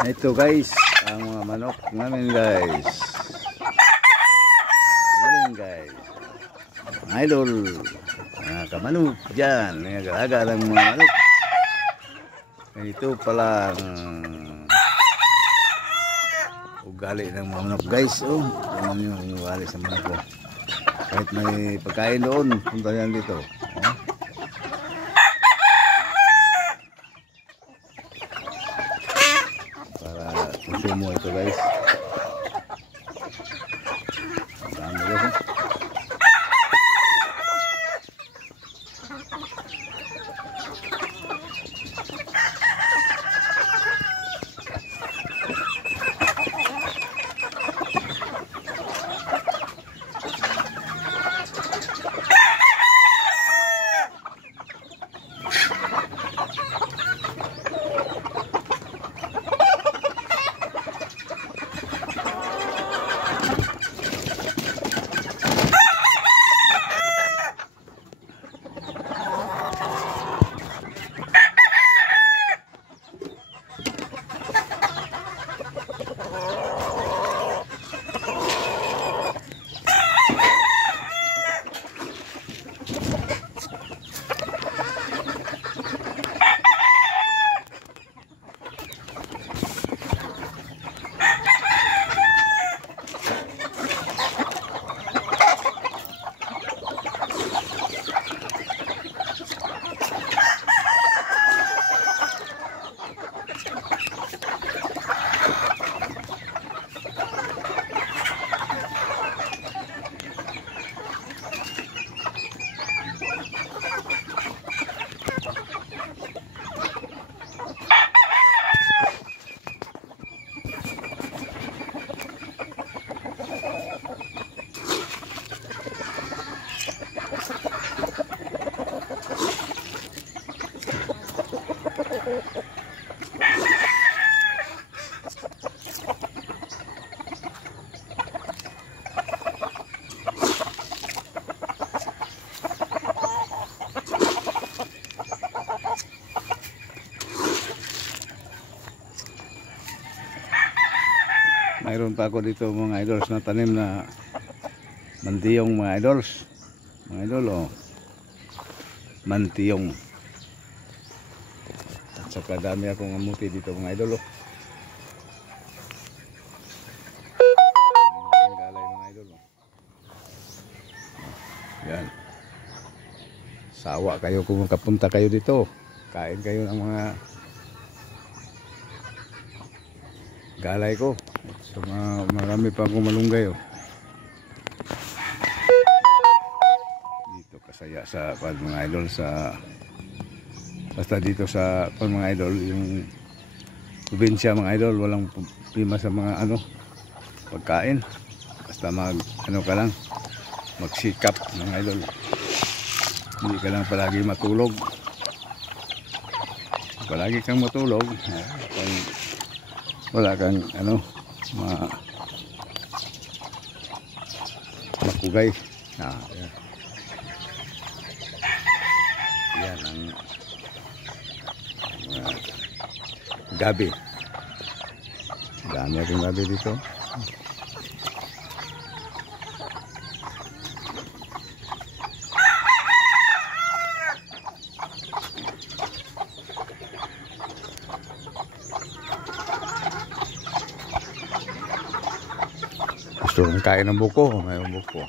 Ito guys, ang mga manok namin guys. Morning guys. Mga idol, mga kamanok dyan, nag-alaga ng mga manok. Ito pala ugali ng mga manok guys. Oh, ano yung ugali sa manok ko. Kahit may pagkain doon, punta yan dito. Oh. Konsumo ito guys. Dami guys. Mayroon pa ako dito mga idols na tanim na mantiyong mga idols. Mga idol oh. Mantiyong. At saka dami akong amuti dito mga idol oh. Ang galay mga idol oh. Yan. Sawa kayo kung makapunta kayo dito. Kain kayo ng mga galay ko. So marami pa akong malunggay oh. Dito kasaya sa mga idol sa basta dito sa mga idol yung probinsya mga idol, walang problema sa mga pagkain. Basta ka lang magsikap mga idol. Hindi ka lang palagi matulog. Palagi kang matulog wala kang makugay. Yan. Yan ang gabi. Dami akong gabi dito. Gusto kong kain ng buko, may buko.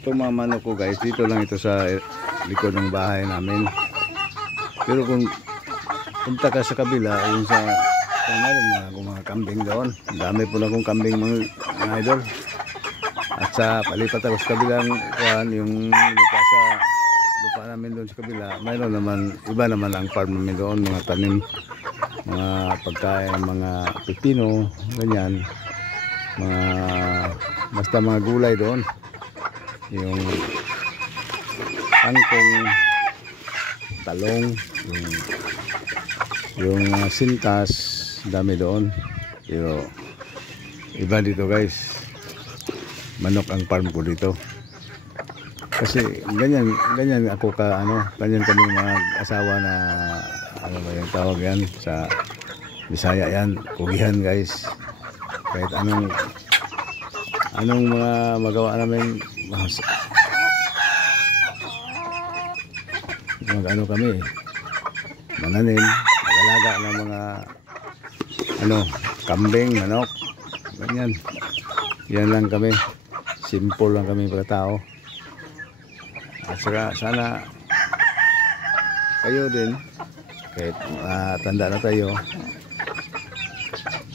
Itong mga manok ko guys, dito lang ito sa likod ng bahay namin. Pero kung punta ka sa kabila, yung sa meron na akong mga kambing doon. Dami po na akong kambing mga idol. At sa palipat ako sa kabilang yung lupa namin doon sa kabila, mayroon naman, iba naman ang farm namin doon, mga tanim, mga pagkain, mga pipino, ganyan, mga basta mga gulay doon, yung kangkong, talong, yung sintas, dami doon. Pero iba dito guys, manok ang farm ko dito. Kasi ganyan ako ganyan kami mga asawa na ano ba yung tawag yan sa Bisaya yan, kugihan guys. Kahit anong mga magawa namin, ano kami, mananim, mag-alaga ng mga kambing, manok, ganyan. Yan lang kami, simple lang kami para tao. At saka sana kayo din, kahit tanda na tayo,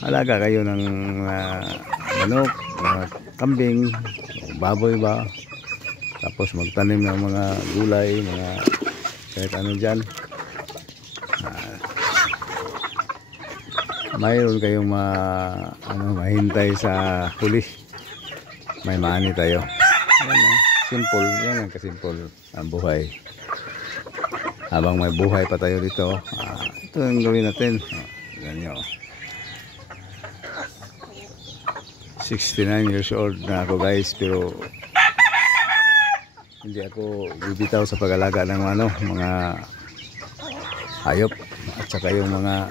alaga kayo ng manok, mga kambing, baboy ba, tapos magtanim ng mga gulay, mga kahit ano dyan. Mayroon kayong mahintay sa huli, may money tayo. Yan lang, simple, yan lang kasimple ang buhay. Habang may buhay pa tayo dito, ito ang gawin natin. Ganyan, 69 years old na ako guys, pero hindi ako bibitaw sa pag-alaga ng mga hayop, at saka yung mga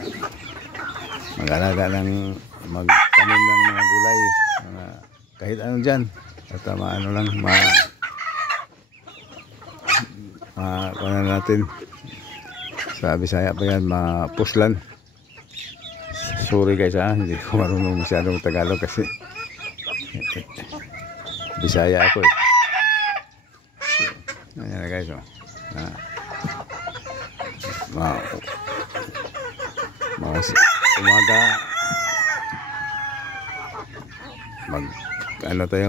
mag-alaga ng magtanim ng mga gulay, kahit ano dyan, at kuha natin sa Bisaya pa yan, mapuslan. Sorry guys hindi ko marunong masyadong Tagalog kasi Bisaya ako ayan na guys umaga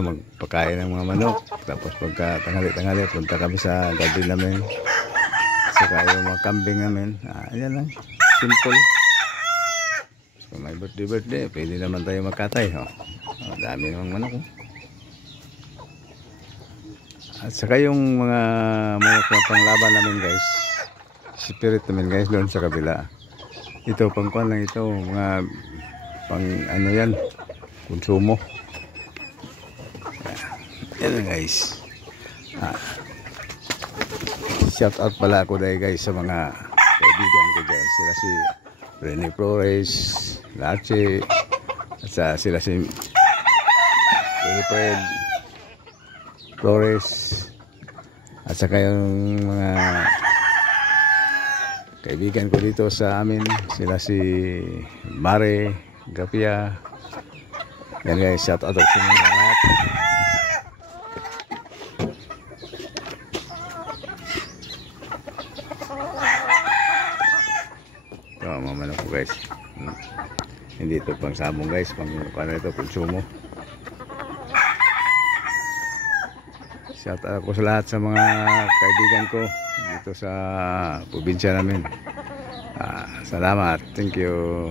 magpakain ng mga manok, tapos pagka tanghali punta kami sa garden namin, saka yung mga kambing namin. Ayan lang, simple. Kung may birthday, pwede naman tayo magkatay. Dami namang manok. At saka yung mga manok na panglaban namin guys, spirit namin guys doon sa kabila. Ito pangkuan lang ito, mga pang yan, konsumo. Yan guys. Shout out pala ako dahil guys sa mga kaibigan ko dyan. Sila si Rene Flores, Lache, at sila si Wilfred Flores, at saka yung mga kaibigan ko dito sa amin, sila si Mare Gapia. Yan guys, shout out sa mga lahat. Ito ang mga manok ko guys. Hindi ito pang sabong guys, pang ito, konsumo. Shout out ko sa lahat sa mga kaibigan ko dito sa probinsya namin. Salamat, thank you.